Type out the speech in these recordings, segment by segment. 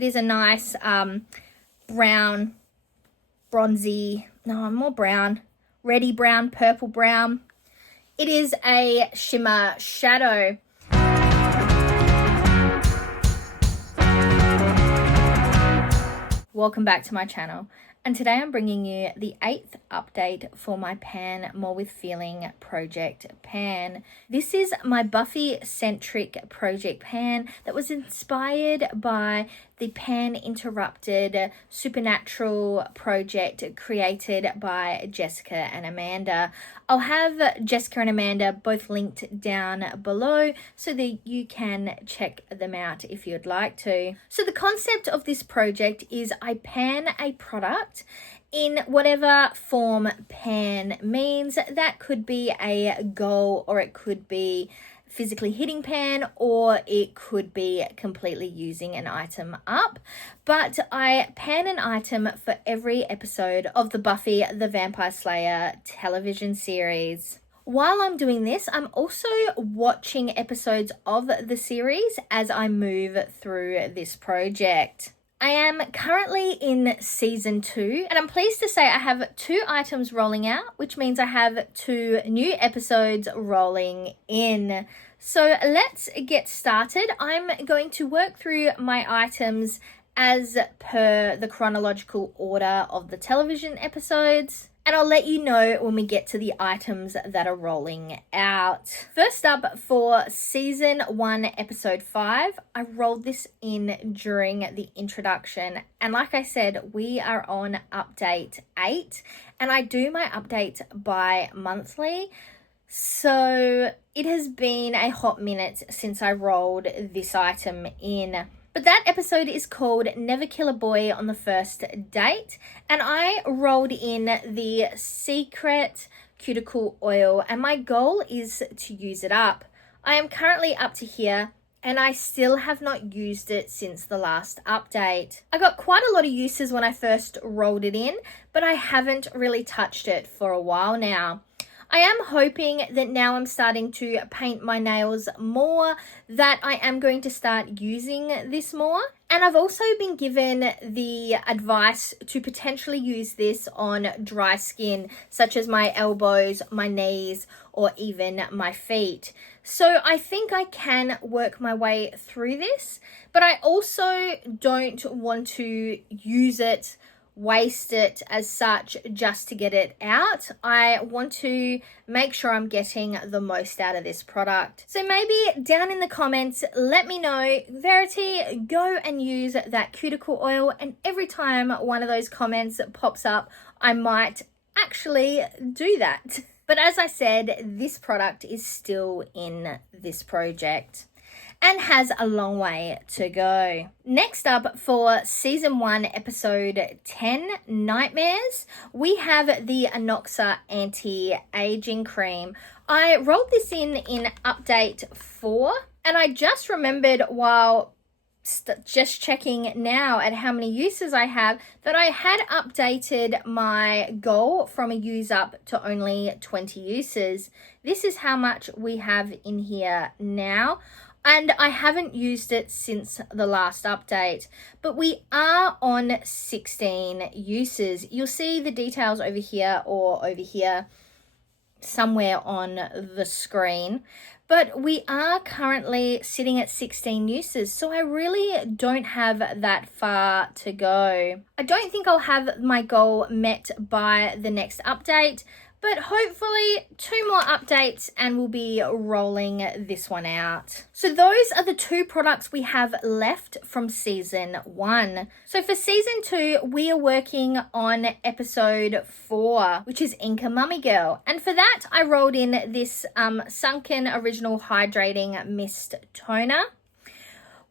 It is a nice brown, bronzy, no, more brown, reddy brown, purple brown. It is a shimmer shadow. Welcome back to my channel, and today I'm bringing you the 8th update for my Pan More With Feeling project pan. This is my Buffy-centric project pan that was inspired by the Pan Interrupted supernatural project created by Jessica and Amanda. I'll have Jessica and Amanda both linked down below so that you can check them out if you'd like to. So the concept of this project is I pan a product in whatever form pan means. That could be a goal, or it could be physically hitting pan, or it could be completely using an item up. But I pan an item for every episode of the Buffy the Vampire Slayer television series. While I'm doing this, I'm also watching episodes of the series as I move through this project. I am currently in season 2, and I'm pleased to say I have 2 items rolling out, which means I have 2 new episodes rolling in. So let's get started. I'm going to work through my items as per the chronological order of the television episodes, and I'll let you know when we get to the items that are rolling out. First up, for season 1 episode 5, I rolled this in during the introduction, and like I said, we are on update 8, and I do my updates bi-monthly. So it has been a hot minute since I rolled this item in. But that episode is called Never Kill a Boy on the First Date, and I rolled in the secret cuticle oil, and my goal is to use it up. I am currently up to here, and I still have not used it since the last update. I got quite a lot of uses when I first rolled it in, but I haven't really touched it for a while now. I am hoping that now I'm starting to paint my nails more, that I am going to start using this more. And I've also been given the advice to potentially use this on dry skin, such as my elbows, my knees, or even my feet. So I think I can work my way through this, but I also don't want to use it, waste it as such just to get it out. I want to make sure I'm getting the most out of this product. So maybe down in the comments, let me know, Verity, go and use that cuticle oil, and every time one of those comments pops up, I might actually do that. But as I said, this product is still in this project and has a long way to go. Next up, for season 1 episode 10, Nightmares, we have the Anoxa anti-aging cream. I rolled this in update 4, and I just remembered while just checking now at how many uses I have, that I had updated my goal from a use up to only 20 uses. This is how much we have in here now, and I haven't used it since the last update, but we are on 16 uses. You'll see the details over here or over here somewhere on the screen, but we are currently sitting at 16 uses, so I really don't have that far to go. I don't think I'll have my goal met by the next update, but hopefully 2 more updates and we'll be rolling this one out. So those are the 2 products we have left from season 1. So for season 2, we are working on episode 4, which is Inca Mummy Girl. And for that, I rolled in this Sunken Original Hydrating Mist Toner.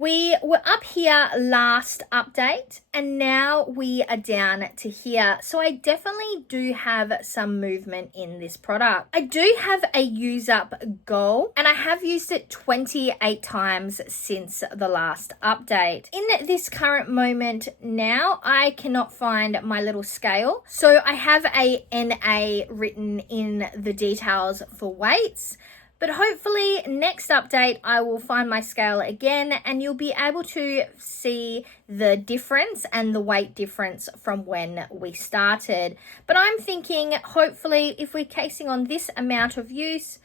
We were up here last update, and now we are down to here. So I definitely do have some movement in this product. I do have a use up goal, and I have used it 28 times since the last update. In this current moment now, I cannot find my little scale. So I have a NA written in the details for weights, But hopefully next update, I will find my scale again and you'll be able to see the difference and the weight difference from when we started. But I'm thinking hopefully if we're casing on this amount of use,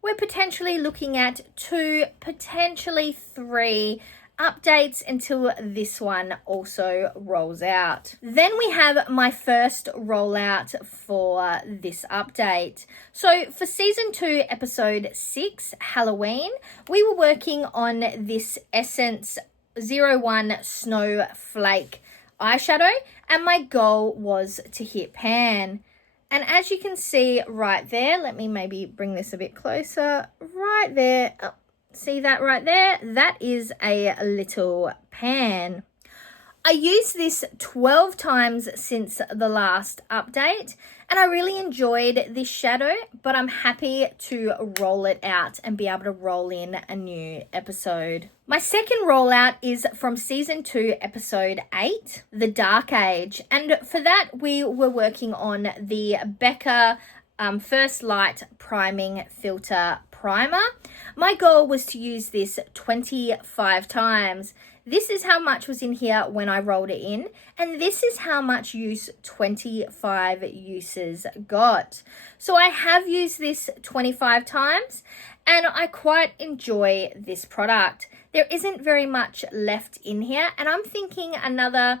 we're potentially looking at 2, potentially 3 updates until this one also rolls out. Then we have my first rollout for this update. So for season 2, episode 6, Halloween, we were working on this Essence 01 Snowflake eyeshadow, and my goal was to hit pan. And as you can see right there, let me maybe bring this a bit closer, right there. Oh, see that right there? That is a little pan. I used this 12 times since the last update and I really enjoyed this shadow, but I'm happy to roll it out and be able to roll in a new episode. My second rollout is from season 2, episode 8, The Dark Age. And for that, we were working on the Becca First Light Priming Filter Primer. My goal was to use this 25 times. This is how much was in here when I rolled it in, and this is how much use 25 uses got. So I have used this 25 times and I quite enjoy this product. There isn't very much left in here and I'm thinking another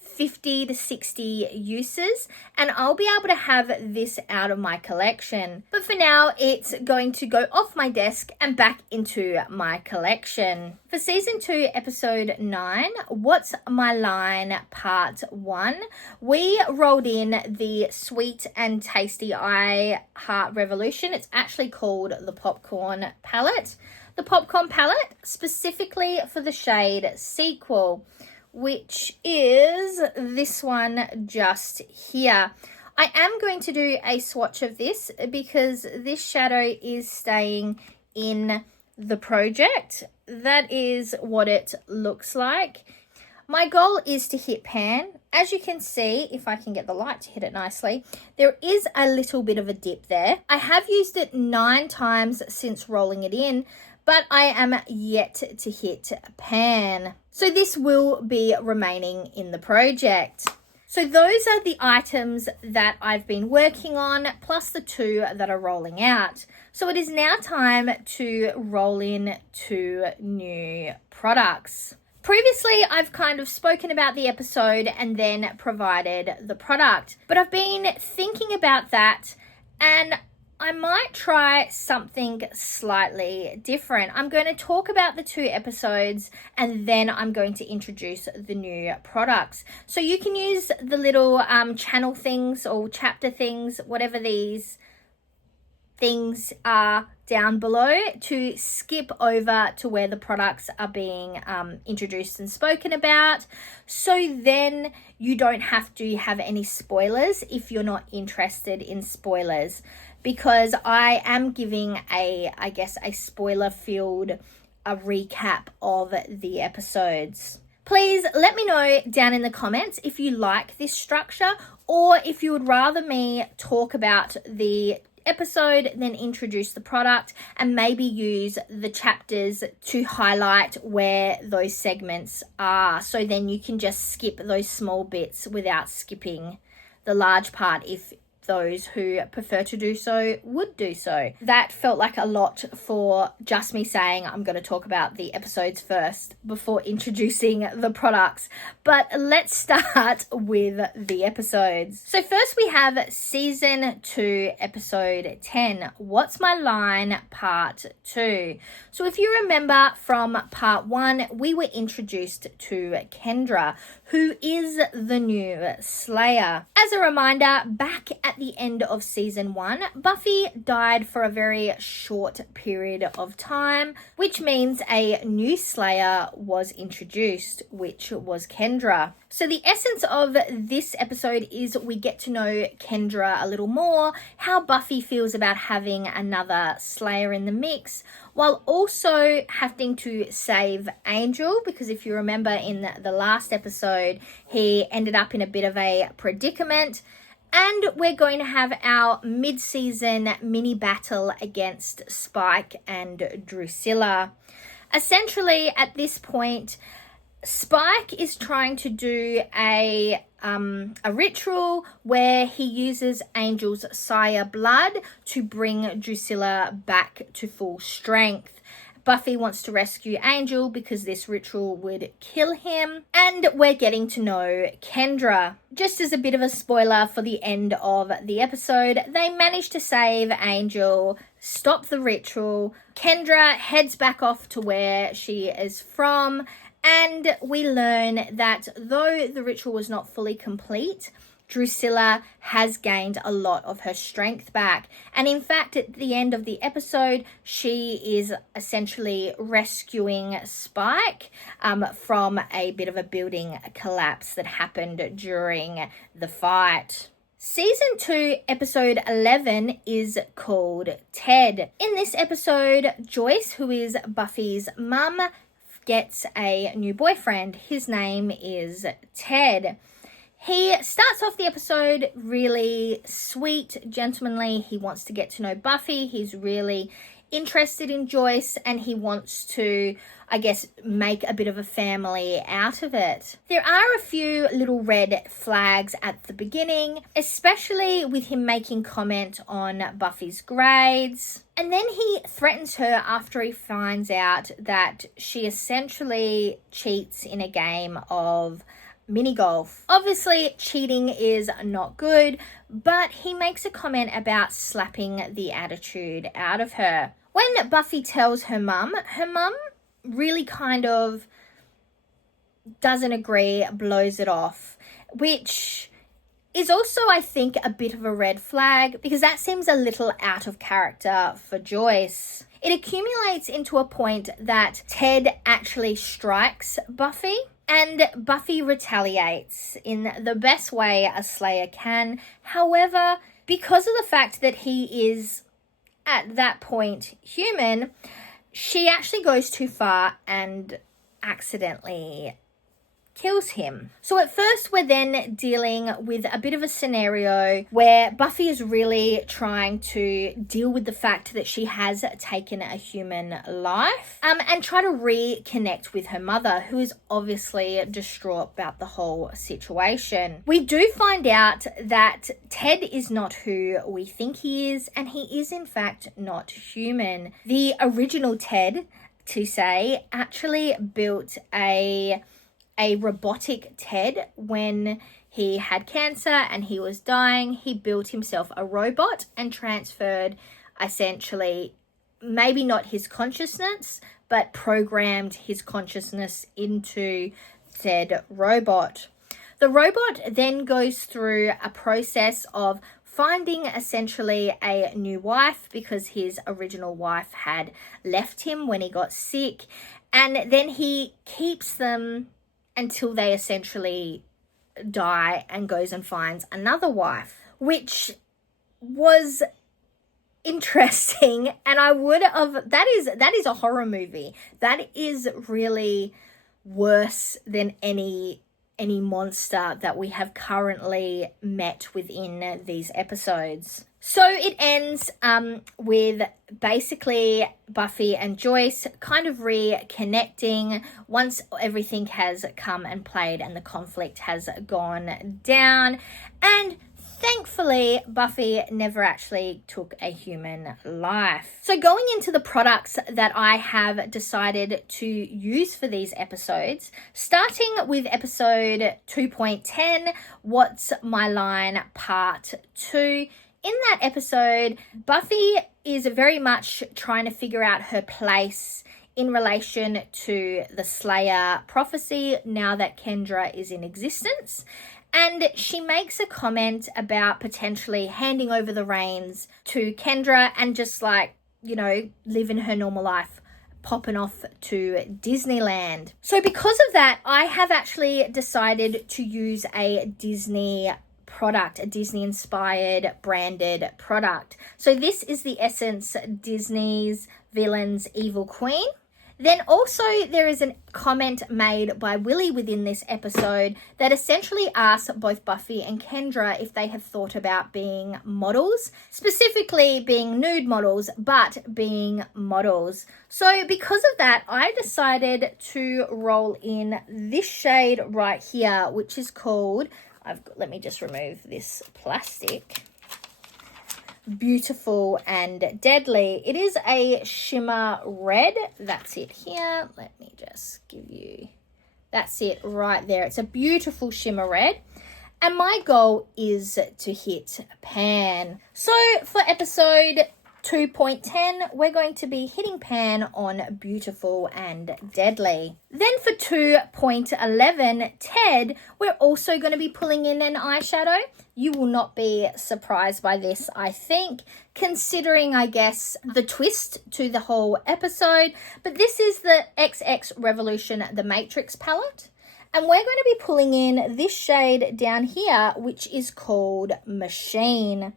50 to 60 uses and I'll be able to have this out of my collection. But for now, it's going to go off my desk and back into my collection. For season 2, episode 9, What's My Line part 1, we rolled in the Sweet and Tasty I Heart Revolution. It's actually called the Popcorn Palette. The Popcorn Palette specifically for the shade Sequel, which is this one just here. I am going to do a swatch of this because this shadow is staying in the project. That is what it looks like. My goal is to hit pan. As you can see, if I can get the light to hit it nicely, there is a little bit of a dip there. I have used it 9 times since rolling it in, but I am yet to hit pan. So this will be remaining in the project. So those are the items that I've been working on, plus the 2 that are rolling out. So it is now time to roll in 2 new products. Previously, I've kind of spoken about the episode and then provided the product, but I've been thinking about that and I might try something slightly different. I'm going to talk about the 2 episodes and then I'm going to introduce the new products. So you can use the little channel things or chapter things, whatever these things are down below, to skip over to where the products are being introduced and spoken about. So then you don't have to have any spoilers if you're not interested in spoilers, because I am giving a spoiler-filled recap of the episodes. Please let me know down in the comments if you like this structure or if you would rather me talk about the episode, then introduce the product and maybe use the chapters to highlight where those segments are. So then you can just skip those small bits without skipping the large part if those who prefer to do so would do so. That felt like a lot for just me saying I'm going to talk about the episodes first before introducing the products. But let's start with the episodes. So first we have season 2, episode 10, What's My Line part 2. So if you remember from part 1, we were introduced to Kendra, who is the new Slayer. As a reminder, back at the end of season 1, Buffy died for a very short period of time, which means a new Slayer was introduced, which was Kendra. So the essence of this episode is we get to know Kendra a little more, how Buffy feels about having another Slayer in the mix, while also having to save Angel, because if you remember in the last episode, he ended up in a bit of a predicament. And we're going to have our mid-season mini battle against Spike and Drusilla. Essentially, at this point, Spike is trying to do a ritual where he uses Angel's sire blood to bring Drusilla back to full strength. Buffy wants to rescue Angel because this ritual would kill him. And we're getting to know Kendra. Just as a bit of a spoiler for the end of the episode, they manage to save Angel, stop the ritual. Kendra heads back off to where she is from, and we learn that though the ritual was not fully complete, Drusilla has gained a lot of her strength back. And in fact, at the end of the episode, she is essentially rescuing Spike from a bit of a building collapse that happened during the fight. Season 2, episode 11 is called Ted. In this episode, Joyce, who is Buffy's mum, gets a new boyfriend. His name is Ted. He starts off the episode really sweet, gentlemanly. He wants to get to know Buffy. He's really interested in Joyce, and he wants to, I guess, make a bit of a family out of it. There are a few little red flags at the beginning, especially with him making comment on Buffy's grades. And then he threatens her after he finds out that she essentially cheats in a game of mini golf. Obviously, cheating is not good, but he makes a comment about slapping the attitude out of her. When Buffy tells her mum really kind of doesn't agree, blows it off, which is also, I think, a bit of a red flag because that seems a little out of character for Joyce. It accumulates into a point that Ted actually strikes Buffy, and Buffy retaliates in the best way a Slayer can. However, because of the fact that he is, at that point, human, she actually goes too far and accidentally kills him. So at first we're then dealing with a bit of a scenario where Buffy is really trying to deal with the fact that she has taken a human life and try to reconnect with her mother, who is obviously distraught about the whole situation. We do find out that Ted is not who we think he is, and he is in fact not human. The original Ted, to say, actually built a robotic Ted when he had cancer and he was dying. He built himself a robot and transferred, essentially, maybe not his consciousness, but programmed his consciousness into said robot. The robot then goes through a process of finding essentially a new wife because his original wife had left him when he got sick, and then he keeps them until they essentially die and goes and finds another wife, which was interesting. And I would have, that is a horror movie. That is really worse than any monster that we have currently met within these episodes. So it ends with basically Buffy and Joyce kind of reconnecting once everything has come and played and the conflict has gone down. And thankfully, Buffy never actually took a human life. So going into the products that I have decided to use for these episodes, starting with episode 2.10, What's My Line Part 2. In that episode, Buffy is very much trying to figure out her place in relation to the Slayer prophecy now that Kendra is in existence. And she makes a comment about potentially handing over the reins to Kendra and just living her normal life, popping off to Disneyland. So because of that, I have actually decided to use a Disney product, a Disney inspired branded product. So this is the Essence Disney's Villains Evil Queen. Then also there is a comment made by Willie within this episode that essentially asks both Buffy and Kendra if they have thought about being models, specifically being nude models, but being models. So because of that, I decided to roll in this shade right here, which is called, let me just remove this plastic. Beautiful and Deadly. It is a shimmer red. That's it here. Let me just give you, that's it right there. It's a beautiful shimmer red. And my goal is to hit pan. So for episode 2.10, we're going to be hitting pan on Beautiful and Deadly. Then for 2.11, Ted, we're also going to be pulling in an eyeshadow. You will not be surprised by this, I think, considering, I guess, the twist to the whole episode. But this is the XX Revolution The Matrix palette. And we're going to be pulling in this shade down here, which is called Machine.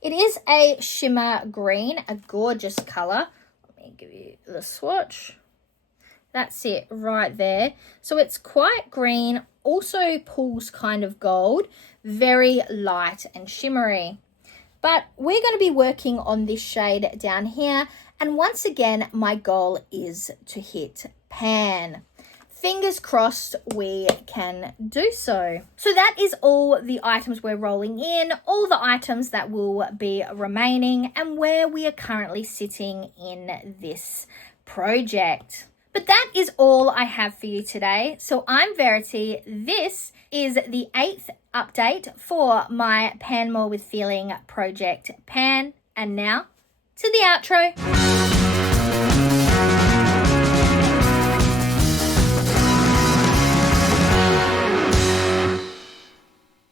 It is a shimmer green, a gorgeous color. Let me give you the swatch. That's it right there. So it's quite green, also pulls kind of gold, very light and shimmery. But we're going to be working on this shade down here. And once again, my goal is to hit pan. Fingers crossed we can do so. So that is all the items we're rolling in, all the items that will be remaining, and where we are currently sitting in this project. But that is all I have for you today. So I'm Verity. This is the 8th update for my Pan More with Feeling project Pan. And now to the outro.